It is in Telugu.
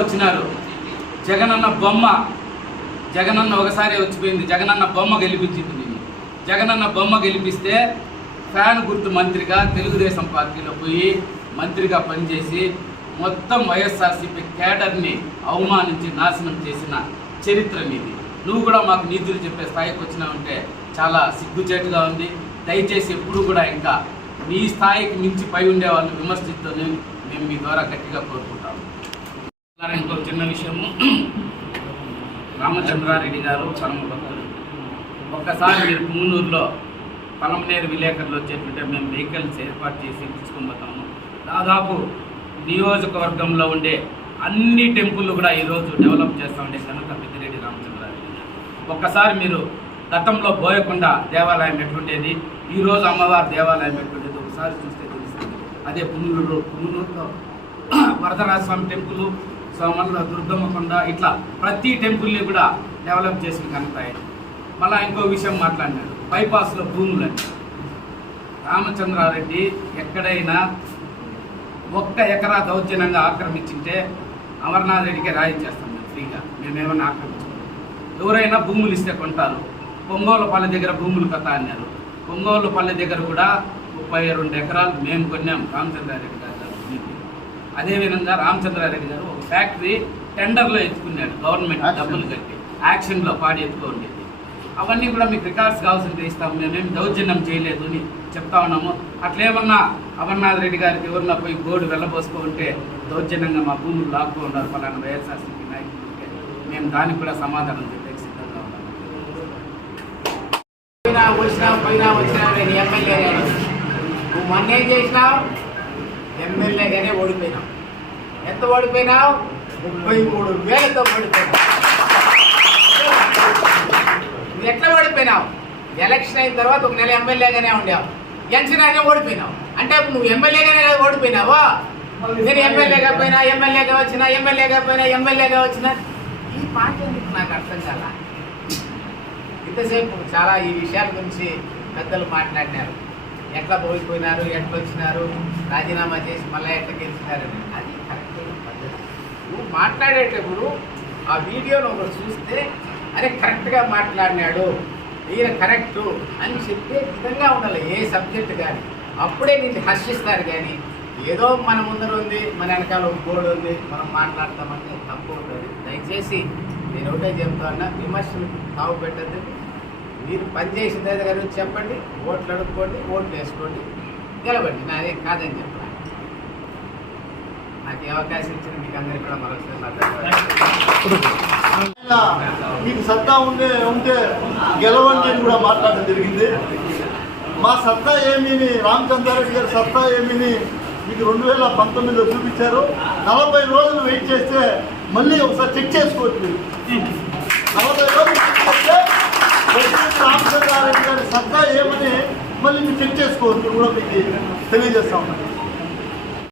వచ్చినారు. జగనన్న బొమ్మ, జగనన్న ఒకసారి వచ్చిపోయింది, జగనన్న బొమ్మ గెలిపించింది. నేను జగనన్న బొమ్మ గెలిపిస్తే ఫ్యాన్ గుర్తు మంత్రిగా తెలుగుదేశం పార్టీలో పోయి మంత్రిగా పనిచేసి మొత్తం వైఎస్ఆర్సీపీ కేడర్ని అవమానించి నాశనం చేసిన చరిత్ర నీది. నువ్వు కూడా మాకు నీతులు చెప్పే స్థాయికి వచ్చినావంటే చాలా సిగ్గుచేటుగా ఉంది. దయచేసి ఎప్పుడు కూడా ఇంకా నీ స్థాయికి మించి పై ఉండే వాళ్ళు విమర్శిస్తూనే మేము మీ ద్వారా గట్టిగా కోరుకుంటాము. ఇంకో చిన్న విషయము, రామచంద్రారెడ్డి గారు పరమ భక్తులు. ఒక్కసారి మీరు పుంగనూరులో పలమనేరు విలేకరులు వచ్చేటంటే మేము వెహికల్స్ ఏర్పాటు చేసి తీసుకొని పోతాము. దాదాపు నియోజకవర్గంలో ఉండే అన్ని టెంపుల్ కూడా ఈరోజు డెవలప్ చేస్తూ ఉండే ఘనత పెద్దిరెడ్డి రామచంద్రారెడ్డి గారు. ఒక్కసారి మీరు గతంలో బోయకొండ దేవాలయం ఎట్లుండేది, ఈరోజు అమ్మవారి దేవాలయం ఎట్లుండేది ఒకసారి చూస్తే తెలుస్తుంది. అదే పుంగనూరులో వరదరాజస్వామి టెంపుల్, సోమల్లో దుర్గమ్మకొండ, ఇట్లా ప్రతి టెంపుల్ని కూడా డెవలప్ చేసిన ఘనత. మళ్ళీ ఇంకో విషయం మాట్లాడినాడు, బైపాస్లో భూములని. రామచంద్రారెడ్డి ఎక్కడైనా 1 ఎకరా దౌర్జన్యంగా ఆక్రమించింటే అమర్నాథ్ రెడ్డికి రాయించేస్తాం మేము ఫ్రీగా. మేమేమన్నా ఆక్రమించుకోం. ఎవరైనా భూములు ఇస్తే కొంటారు. పొంగోలపల్లి దగ్గర భూములు కథ అన్నారు. పొంగోలపల్లి దగ్గర కూడా 32 ఎకరాలు మేము కొన్నాం రామచంద్రారెడ్డి గారు. అదేవిధంగా రామచంద్రారెడ్డి గారు ఒక ఫ్యాక్టరీ టెండర్లో ఎత్తుకున్నాడు, గవర్నమెంట్ డబ్బులు కట్టి యాక్షన్లో పాడి ఎత్తుకో ఉండేది. అవన్నీ కూడా మీకు రికార్డ్స్ కావాల్సింది ఇస్తాము. మేమేమి దౌర్జన్యం చేయలేదు అని చెప్తా ఉన్నాము. అట్లేమన్నా అమర్నాథ్ రెడ్డి గారికి ఎవరన్నా పోయి గోడు వెళ్ళబోసుకో ఉంటే దౌర్జన్యంగా మా భూములు లాక్కో ఉన్నారు ఫలానా వైఎస్ఆర్సీపీ నాయకులు, మేము దానికి కూడా సమాధానం చెప్పేసి సిద్ధంగా ఉన్నాము. నువ్వు మొన్న ఏం చేసినావు? ఎమ్మెల్యేగానే ఓడిపోయినావు. ఎంత ఓడిపోయినావు? 33,000తో ఓడిపోయినావు. నువ్వు ఎట్లా ఓడిపోయినావు? ఎలక్షన్ అయిన తర్వాత 1 నెల ఎమ్మెల్యేగానే ఉండేవు, ఎన్సీనానే ఓడిపోయినావు. అంటే నువ్వు ఎమ్మెల్యేగానే ఓడిపోయినావా? నేను ఎమ్మెల్యేగా పోయినా, ఎమ్మెల్యేగా వచ్చినా, ఎమ్మెల్యేగా వచ్చినా, ఈ పార్టీ ఎందుకు నాకు అర్థం కాల. ఇంతసేపు చాలా ఈ విషయాల గురించి పెద్దలు మాట్లాడినారు. ఎట్లా పోయిపోయినారు, ఎట్లా వచ్చినారు, రాజీనామా చేసి మళ్ళీ ఎట్లా గెలిచినారని. అది కరెక్ట్ పద్ధతి. నువ్వు మాట్లాడేటప్పుడు ఆ వీడియోను ఒకరు చూస్తే అరే కరెక్ట్గా మాట్లాడినాడు, ఈయన కరెక్టు అని చెప్పే విధంగా ఉండాలి ఏ సబ్జెక్ట్ కానీ. అప్పుడే నిన్ను హర్షిస్తారు. కానీ ఏదో మన ముందర ఉంది, మన వెనకాల ఒక బోర్డు ఉంది, మనం మాట్లాడతామంటే తప్పు ఉంటుంది. దయచేసి నేను ఒకటే చెప్తా ఉన్నా, విమర్శలు తావు పెట్టద్దు. మీరు పనిచేసిన దగ్గర చెప్పండి, ఓట్లు అడుక్కోండి, ఓట్లు వేసుకోండి, గెలవండి. నాదే కాదని చెప్పాలి. నాకు ఏ అవకాశం ఇచ్చిన మీకు అందరికీ కూడా మరొకసారి మీకు సత్తా ఉంటే గెలవండి అని కూడా మాట్లాడడం జరిగింది. మా సత్తా ఏమీని, రామచంద్రారెడ్డి గారి సత్తా ఏమీని మీకు 2019లో చూపించారు. 40 రోజులు వెయిట్ చేస్తే మళ్ళీ ఒకసారి చెక్ చేసుకోవచ్చు. మీరు 40 రోజులు చెక్ చేస్తే రామచంద్రారెడ్డి గారి సత్తా ఏమని మళ్ళీ మీరు చెక్ చేసుకోవచ్చు కూడా మీకు తెలియజేస్తా ఉన్నాను.